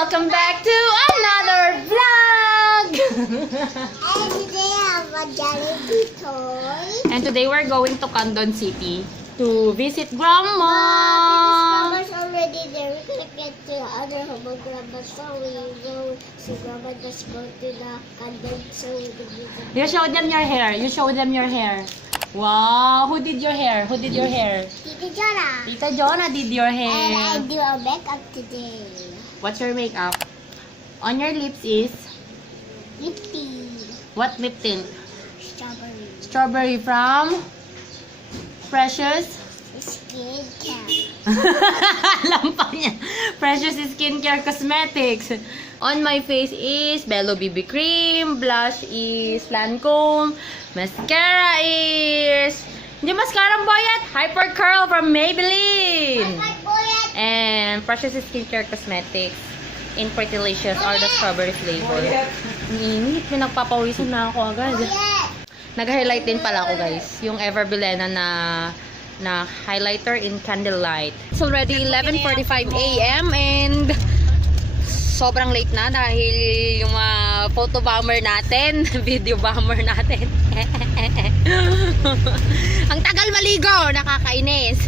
welcome back to another vlog! And today I have a Jollibee toy. And today we're going to Candon City to visit Because Grandma! Grandma's already there. We couldn't get to the other home of Grandma, so we go. So Grandma just go to the Candon so we can visit. You show them your hair. You show them your hair. Wow! Who did your hair? Who did your hair? Tita Jonna. Tita Jonna did your And I hair. do a makeup today. What's your makeup? On your lips is Lip tea. what lip tint? Strawberry. Strawberry from Precious. Skincare. Alam pa niya. Precious Skincare Cosmetics. On my face is Bello BB Cream. Blush is Lancome. Mascara is... Hindi mascara boyet. Hyper Curl from Maybelline. And Precious Skincare Cosmetics in Prettilicious are the strawberry flavor. Ang init. Pinagpapawisan na ako agad. Nag-highlight din pala ako guys. Yung Everbilena na highlighter in Candlelight. It's already 11:45 a.m. and sobrang late na dahil yung photo bomber natin, video bomber natin. Ang tagal maligo, nakakainis.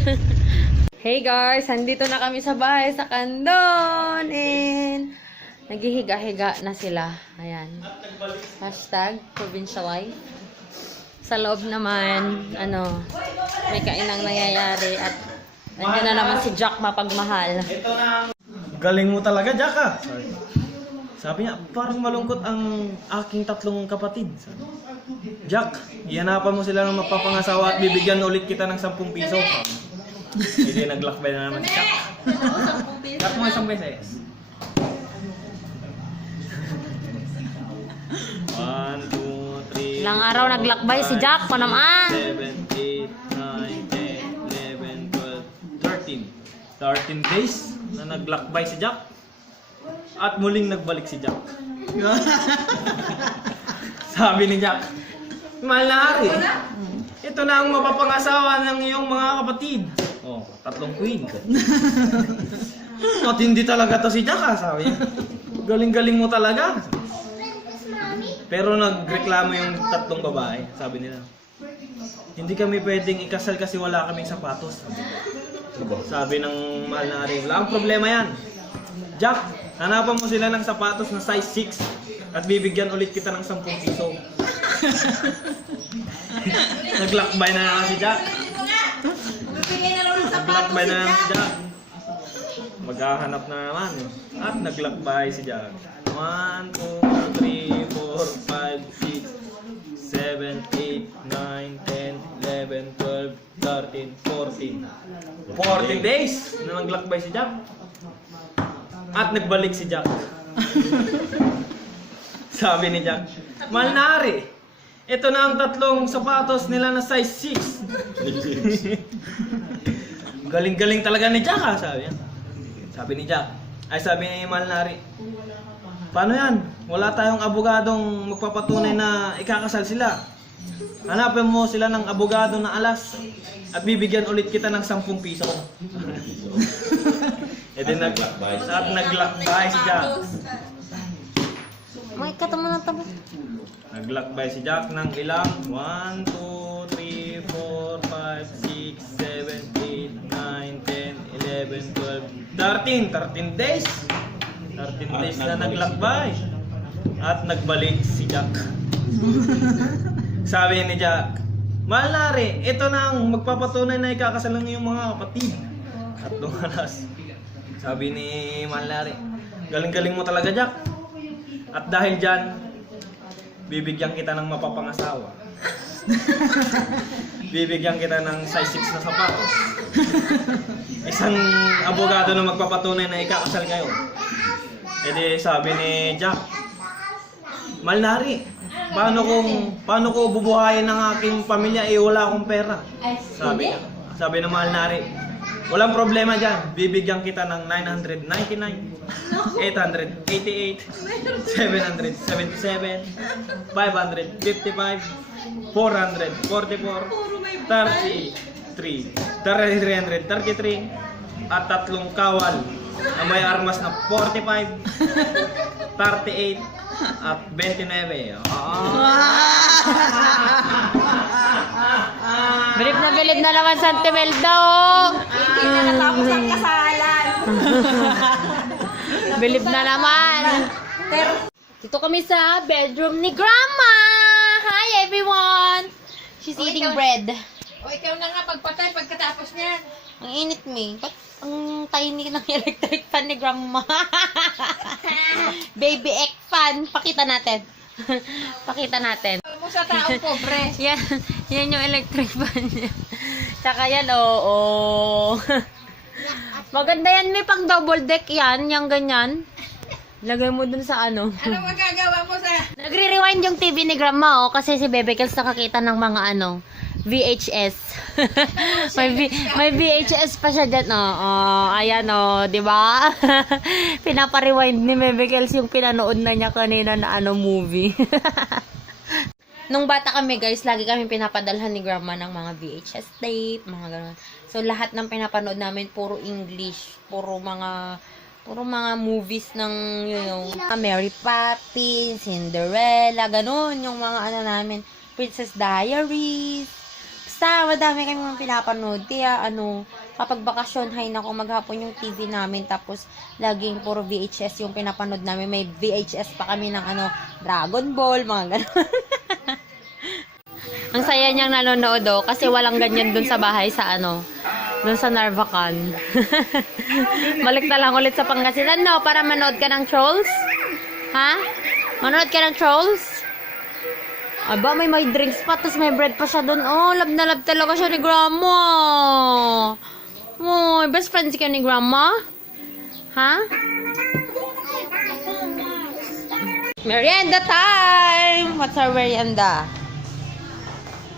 Hey guys, andito na kami sa bahay sa Candon and naghihiga-higa na sila. Ayan. Hashtag provincial life. Sa loob naman, may kainang nangyayari at nandiyan na naman si Jack mapagmahal. Galing mo talaga, Jack, ah. Sabi niya, parang malungkot ang aking tatlong kapatid. Sabi, Jack, ihanapan mo sila ng mapapangasawa at bibigyan ulit kita ng 10 piso. Hindi, naglakbay na naman si Jack. Jack mo isang beses. 1, 2, 3, Ilang araw naglakbay si Jack, panamaan. 7, 8, 9, 10, 11, 12, 13 days na naglakbay si Jack. At muling nagbalik si Jack. Sabi ni Jack, mahal na hari, ito na ang mapapangasawa ng iyong mga kapatid. Oh, 3 queen. At hindi talaga to si Jack, ha, sabi niya. Galing-galing mo talaga. Pero nagreklamo yung 3 babae, sabi nila. Hindi kami pwedeng ikasal kasi wala kaming sapatos. Sabi ng mahal na hari, wala ang problema yan. Jack, hanapan mo sila ng sapatos na size 6 at bibigyan ulit kita ng 10 piso. Naglakbay na naman si Jack. Naglakbay na naman si Jack. Maghahanap na naman. At naglakbay si Jack. 1, 2, 3, 4, 5, 6, 7, 8, 9, 10, 11, 12, 13, 14. 14 days na naglakbay si Jack. At nagbalik si Jack. Sabi ni Jack, mahal na hari, ito na ang 3 sapatos nila na size 6. Galing-galing talaga ni Jack, ha, sabi niya. Sabi ni Jack, sabi ni mahal na hari, paano yan? Wala tayong abogadong magpapatunay na ikakasal sila. Hanapin mo sila ng abogado na alas at bibigyan ulit kita ng 10 piso. Naglakbay si Jack. May katamo na tabo. Naglakbay si Jack ng ilang 1, 2, 3, 4, 5, 6, 7, 8, 9, 10, 11, 12, 13 days. 13 days na naglakbay. At nagbalik si Jack. Sabi ni Jack, mahal na hari, ito na ang magpapatunay na ikakasal ng iyong mga kapatid. 3 alas. Sabi ni mahal na hari, galing-galing mo talaga, Jack. At dahil dyan, bibigyan kita ng mapapangasawa. Bibigyan kita ng size 6 na sapatos. Isang abogado na magpapatunay na ikakasal kayo. Sabi ni Jack, mahal na hari, paano ko bubuhayin ng aking pamilya wala akong pera. Sabi ng mahal na hari, walang problema dyan. Bibigyan kita ng 999, 888, 777, 555, 444, 33, 333, at 3 kawal na may armas na 45, 38, at 29. Bilib na naman San Temelda, oh. Hindi na natapos ang kasalan. Bilib na naman. Dito kami sa bedroom ni Grandma. Hi, everyone. She's eating bread. O ikaw na nga pagpatay pagkatapos niyan. Ang init, me. Ba't ang tiny ng electric fan ni Grandma? Baby egg fan. Pakita natin. Pakita natin. Mo sa taong pobre. Yan yung electric fan niya. Tsaka yan, oo. Maganda yan, may pang double deck yan. Yung ganyan. Lagay mo dun sa ano. Ano magagawa mo sa... Nagre-rewind yung TV ni Grandma, oh. Kasi si Bebe Kels nakakita ng mga ano, VHS. may VHS pa siya dyan, oh. Oh, ayan, oh. Diba? Pinapa-rewind ni Bebe Kels yung pinanood na niya kanina na ano, movie. Nung bata kami, guys, lagi kami pinapadalhan ni Grandma ng mga VHS tape, mga gano'n. So, lahat ng pinapanood namin, puro English, puro mga movies ng, you know, Mary Poppins, Cinderella, gano'n, yung mga ano namin, Princess Diaries. Basta, madami kami mga pinapanood. Kaya, ano, kapag bakasyon, hay nako, maghapon yung TV namin, tapos, laging puro VHS yung pinapanood namin. May VHS pa kami ng, ano, Dragon Ball, mga gano'n. Ang saya niyang nanonood, oh, kasi walang ganyan dun sa bahay sa, ano, dun sa Narvacan. Balik na lang ulit sa Pangasinan, no? Para manood ka ng Trolls? Ha? Manood ka ng Trolls? Aba, may drinks pa, tapos may bread pa siya dun. Oh, love na love talaga siya ni Grandma. Oh, best friends ka ni Grandma? Ha? Merienda time! What's our merienda?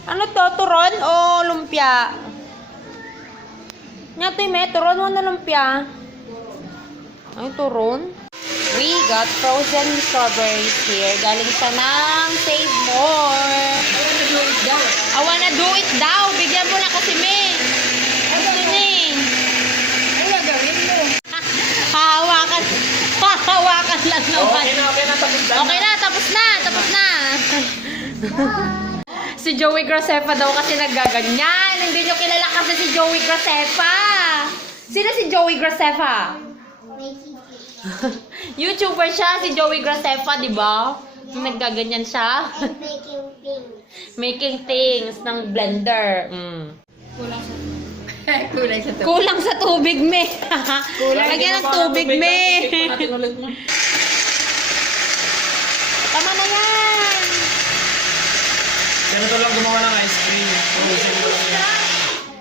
Ano to? Turon o lumpia? Nga to may turon o na lumpia? Ay, turon. We got frozen strawberries here. Galing sa ng Save More. I wanna do it daw. Bigyan mo na kasi, me. Gusto ni. Ano gagawin mo? Hahawakan lang naman. Okay na, tapos na. Okay na, tapos na. Si Joey Graceffa daw kasi naggaganyan. Hindi nyo kilala kasi si Joey Graceffa. Sino si Joey Graceffa? YouTuber siya, si Joey Graceffa, di ba? Naggaganyan siya. And making things. Making things ng blender. Kulay sa to. Kulang sa tubig, me. Lagyan ng tubig, me. Tama na yan. Ganito lang gumawa ng ice cream. Frozen lang yan.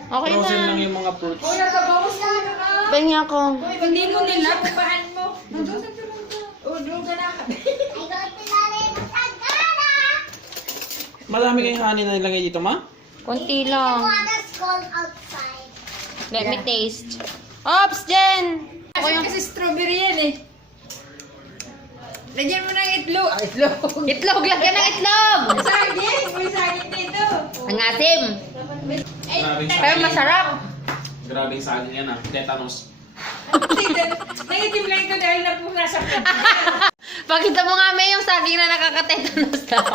Okay Frozen lang na. yung mga fruits. Kuya, tabawas mo na ka. Pahingi ako. Hindi mo nila, pupahan mo. Doon sa tulong ka. O, doon ka na. I go to the little Sagana. Madami kayong honey na nilagay dito, ma? Konti lang. Water's cold outside. Let me taste. Ops, Jen! Ako yung Kasi strawberry yan eh. Lagyan mo ng itlog. Itlog. itlog! Lagyan ng itlog! Saging. May saging dito. Ang asim. Ay, Pero masarap. Grabe yung saging yan, ah. Tetanus. Nangitim lang ito dahil na po nasa food. Pakita mo nga, May, yung saging na nakaka-tetanus daw.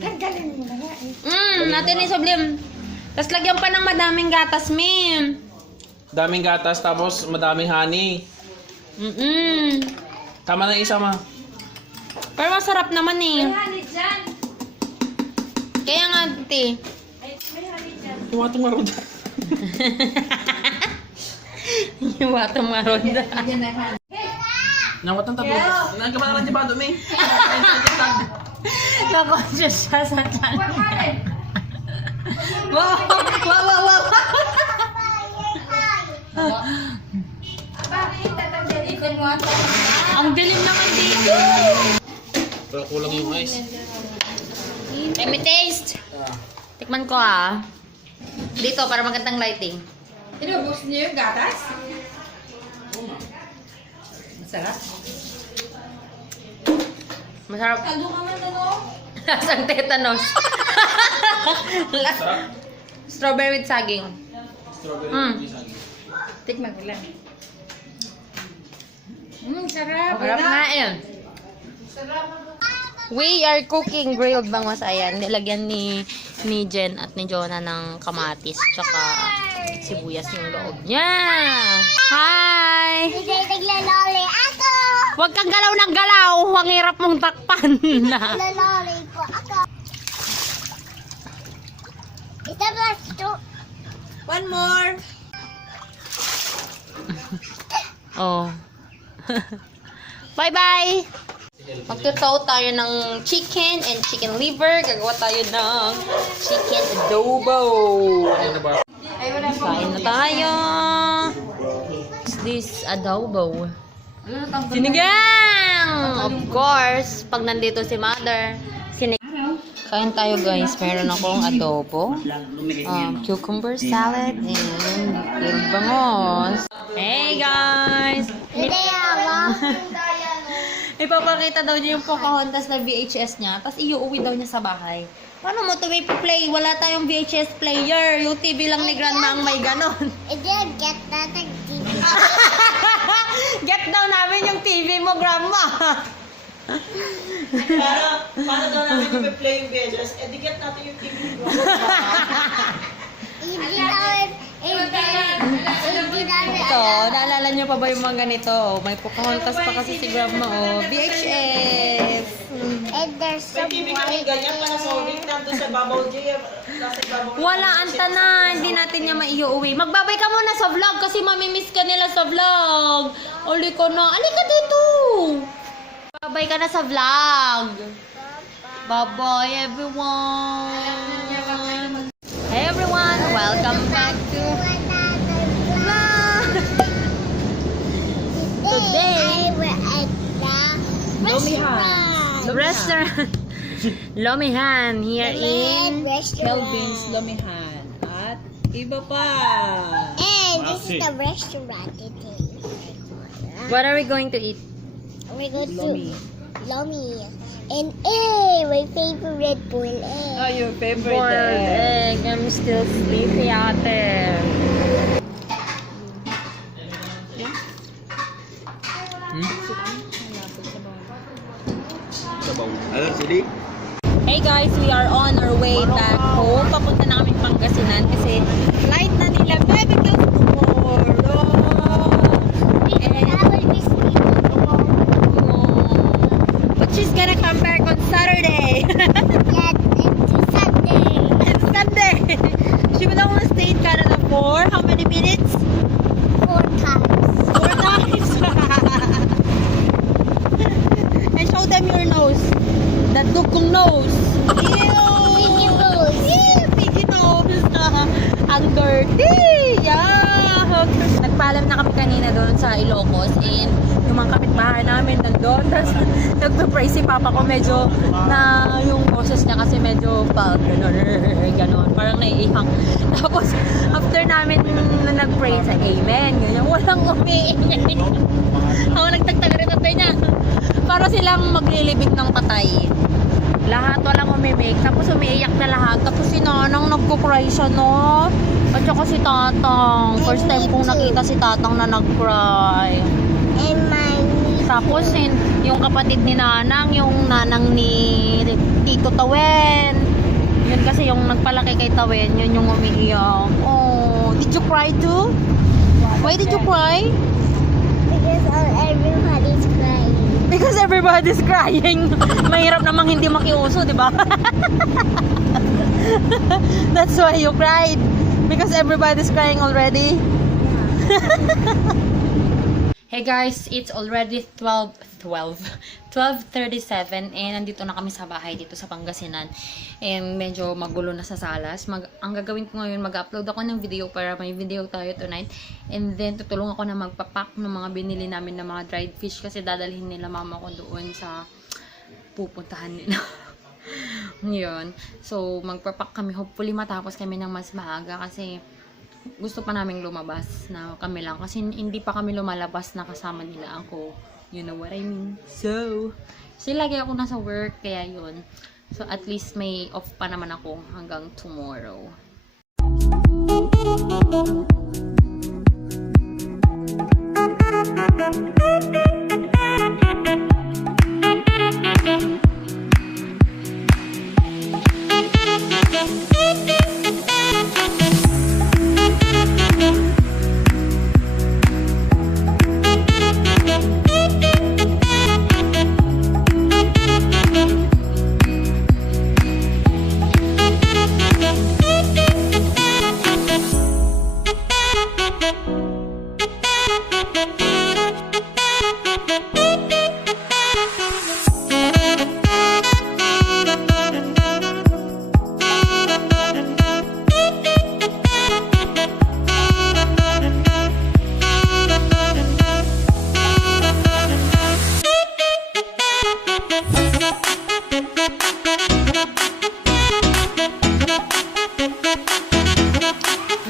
Tanggalin mo na nga eh. Natin ni Sublim. Tapos lagyan pa ng madaming gatas, May. Daming gatas, tapos madaming honey. Tama na yung isa, ma. Pero masarap naman eh. May honey dyan. Kaya nga, ate. Ay, may honey dyan. Tumatong maro dyan. Yung watong maronda. Lagyan na honey. Nawat ang tabo. Nagkaman na lang dyan ba, dumi? Nakonscious siya sa tiyan. Huwag ka rin. Wow! Bakit tatanggalin ko mo ito? Ang dilim naman dito. Pero kulang yung ice. Let me taste. Tikman ko ah. Dito, para magandang lighting. Inubos niyo yung gatas? Masarap. Masarap. Tago ka man ano? Lasang tetanus. Sarap. Strawberry with saging. Strawberry Mm. with saging. Tikman ko lang. Sarap. Sarap nga yun. We are cooking grilled bangus. Ayan, nilagyan ni Jen at ni Jonah ng kamatis tsaka sibuyas yung loob niya. Hi! Hindi naglaloli ako! Huwag kang galaw ng galaw. Ang hirap mong takpan. Naglaloli po ako. Ito ba ito? One more. Oh. Bye-bye! Magtutuo tayo ng chicken and chicken liver. Gagawa tayo ng chicken adobo. Kain na tayo. What's this adobo? Sinigang! Of course, pag nandito si mother, kain tayo guys. Meron akong adobo, cucumber salad, and grilled bangus. Hey guys! Hindi ako. Ipapakita daw niya yung Pocahontas na VHS niya, tapos iuwi daw niya sa bahay. Paano mo ito may play? Wala tayong VHS player. Yung TV lang ni Grandma ang may ganon. Hindi, get that ang TV. Get daw namin yung TV mo, Grandma. Paano daw namin yung play yung VHS? Eh, di get natin yung TV. Hindi namin, hindi namin Ito, naalala niyo pa ba yung mga ganito? May Pocahontas pa kasi si Grandma, oh. VHS. And there's some white Panasonic, nandun sa Bubble J. Nasa Bubble Wala, anta na. Hindi natin niya maiuwi. Magbabay ka muna sa vlog kasi mamimiss ka nila sa vlog. Uli ko na. Alika dito. Babay ka na sa vlog. Bye-bye, everyone. Hey, everyone. Welcome back to vlog. Today, we're at the restaurant. Lomihan here in Kelvin's Lomihan. At iba pa. And this is the restaurant today. What are we going to eat? We're going Lomi. to Lomi. And my favorite boiled egg. Oh, your favorite Boiled egg. I'm still sleepy ate. Hey guys, we are on our way back home. Papunta na kami Pangasinan kasi flight na nila baby girls tomorrow. But she's gonna come back on Saturday. Yeah, it's Sunday. It's Sunday. She will only stay in Canada for how many minutes? 4 times. 4 times. And show them your nose. That dugong nose. Piggy nose. Ew, piggy nose. Ang dirty. Yuck. Nagpaalam na kami kanina doon sa Ilocos and yung mga kapitbahay namin nandun. Tapos nagpe-pray si Papa ko medyo na yung boses niya kasi medyo pag ganon. Parang naiihang. Tapos after namin na nag-pray sa amen, ganyan, walang umiiyak. Ako nagtagtaga rin tatay niya. Para silang maglilibig ng patay. Lahat walang umimik. Tapos umiiyak na lahat. Tapos si Nanang nagko-cry siya, no? At saka si Tatang. First time kong nakita si Tatang na nag-cry. And my niece. Tapos yung kapatid ni Nanang, yung nanang ni Tito Tawen. Yun kasi yung nagpalaki kay Tawen, yun yung umiiyak. Oh, did you cry too? Why did you cry? Because everybody's crying. Because everybody's crying. Mahirap namang hindi makiuso, di ba? That's why you cried. Because everybody's crying already. Hey guys, it's already 12:37 and nandito na kami sa bahay dito sa Pangasinan. And medyo magulo na sa salas. Ang gagawin ko ngayon, mag-upload ako ng video para may video tayo tonight. And then tutulong ako na magpapak ng mga binili namin na mga dried fish kasi dadalhin nila mama ko doon sa pupuntahan nila. Yun. So magpapak kami. Hopefully matapos kami ng mas maaga kasi gusto pa naming lumabas na kami lang kasi hindi pa kami lumalabas na kasama nila ako. You know what I mean? So lagi ako nasa work kaya yun. So at least may off pa naman ako hanggang tomorrow.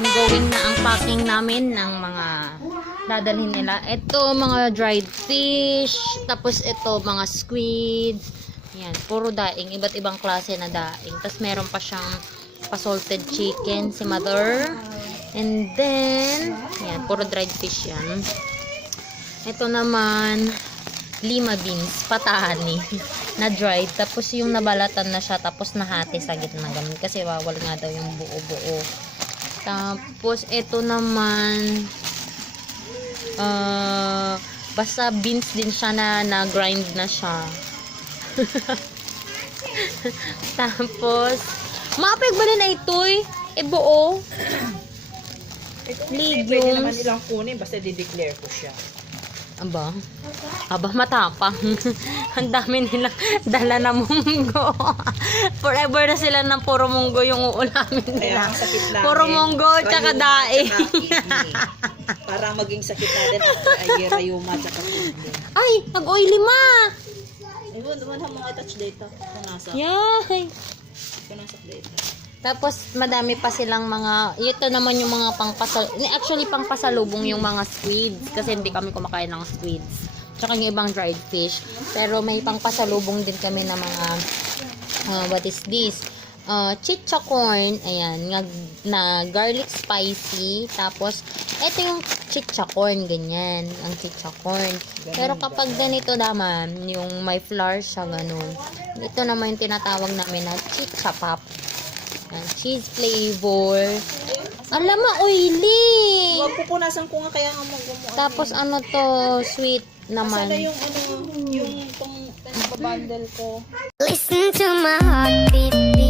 Ongoing na ang packing namin ng mga dadalhin nila. Ito, mga dried fish. Tapos ito, mga squids. Yan, puro daing. Iba't ibang klase na daing. Tapos meron pa siyang pa-salted chicken, si mother. And then, yan, puro dried fish yan. Ito naman, lima beans, patani, na dried. Tapos yung nabalatan na siya, tapos nahati sa gitna ganun. Kasi bawal nga daw yung buo-buo. Tapos, ito naman, basta beans din siya na grind na siya. Tapos, mapig ba na ito'y? Buo. Pwede naman nilang kunin, basta di-declare ko siya. Aba, matapang. Ang dami nilang dala na munggo. Forever na sila ng puro munggo yung uulamin Kaya nila. ang sakit namin. Puro munggo, tsaka daing. tsaka kidney. Para maging sakit natin after a year, rayuma, tsaka kidney. Ay, nag-oily ma! Ayun, naman ang mga touch data. Punasak. Yay! Punasak data. Tapos, madami pa silang mga, ito naman yung mga actually pangpasalubong yung mga squids. Kasi hindi kami kumakain ng squids. Tsaka yung ibang dried fish. Pero may pangpasalubong din kami na mga, what is this? Chicha corn, ayan, na garlic spicy. Tapos, ito yung chicha corn, ganyan, ang chicha corn. Pero kapag ganito naman, yung may flour siya, ganun. Ito naman yung tinatawag namin na chicha pop. Cheese flavor. Alam mo, oily. Huwag pupunasan ko nga kaya nga mag-umuan. Tapos ano to, sweet naman. Sana yung yung itong bundle ko. Listen to my heartbeat.